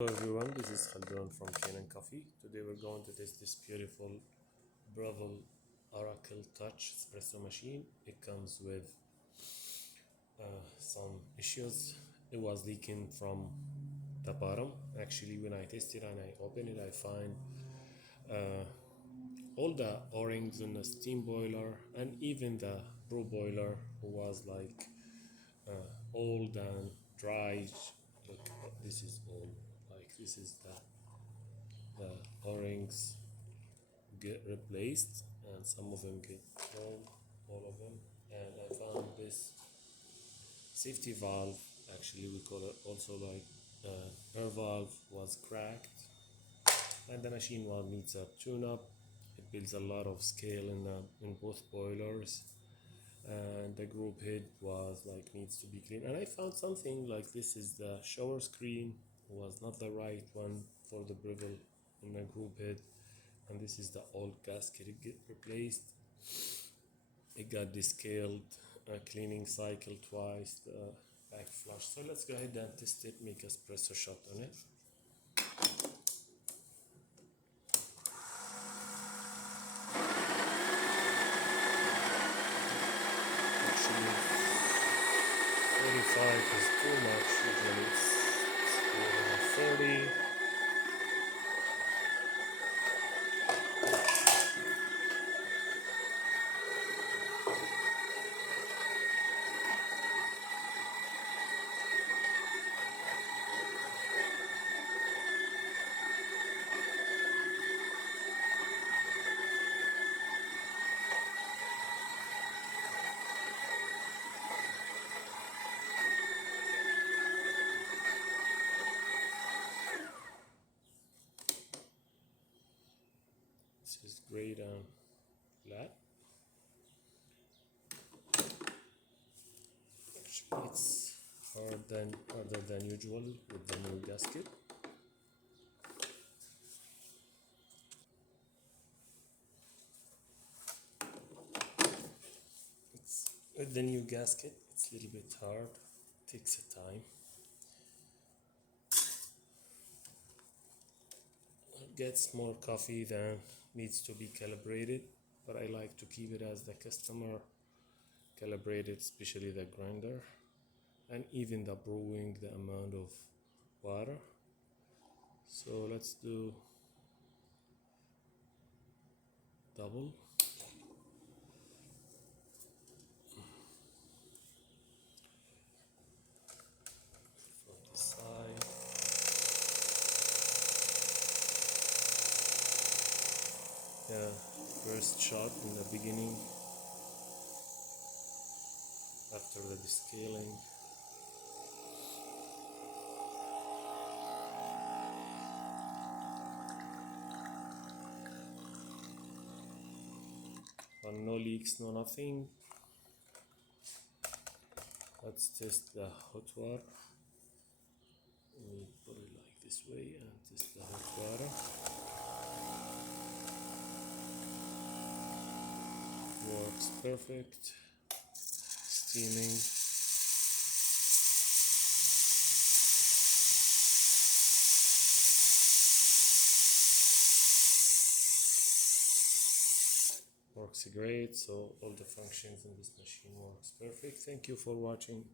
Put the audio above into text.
Hello everyone, this is Khaldun from Kanen Coffee. Today we're going to test this beautiful Breville Oracle Touch Espresso machine. It comes with some issues. It was leaking from the bottom. Actually, when I tested and I opened it, I find all the O-rings in the steam boiler and even the brew boiler was like old and dry. Look, this is old. Like this is the O-rings get replaced and some of them get blown, all of them. And I found this safety valve, actually we call it also like air valve, was cracked, and the machine one needs a tune-up. It builds a lot of scale in both boilers, and the group head was like needs to be cleaned. And I found something like this is the shower screen, was not the right one for the Breville in the group head, and this is the old gasket. It get replaced, it got descaled, cleaning cycle twice, the back flush. So let's go ahead and test it, make espresso shot on it. Actually 45 is too much, usually it's 40. This is great and flat. Actually, it's harder than usual with the new gasket. With the new gasket, it's a little bit hard. Takes a time. It gets more coffee than needs to be calibrated, but I like to keep it as the customer calibrated, especially the grinder and even the brewing, the amount of water. So let's do double. From the side. Yeah, first shot in the beginning after the descaling. And no leaks, no nothing. Let's test the hot water. Let me put it like this way and test the hot water. Works perfect. Steaming. Works great, so all the functions in this machine works perfect. Thank you for watching.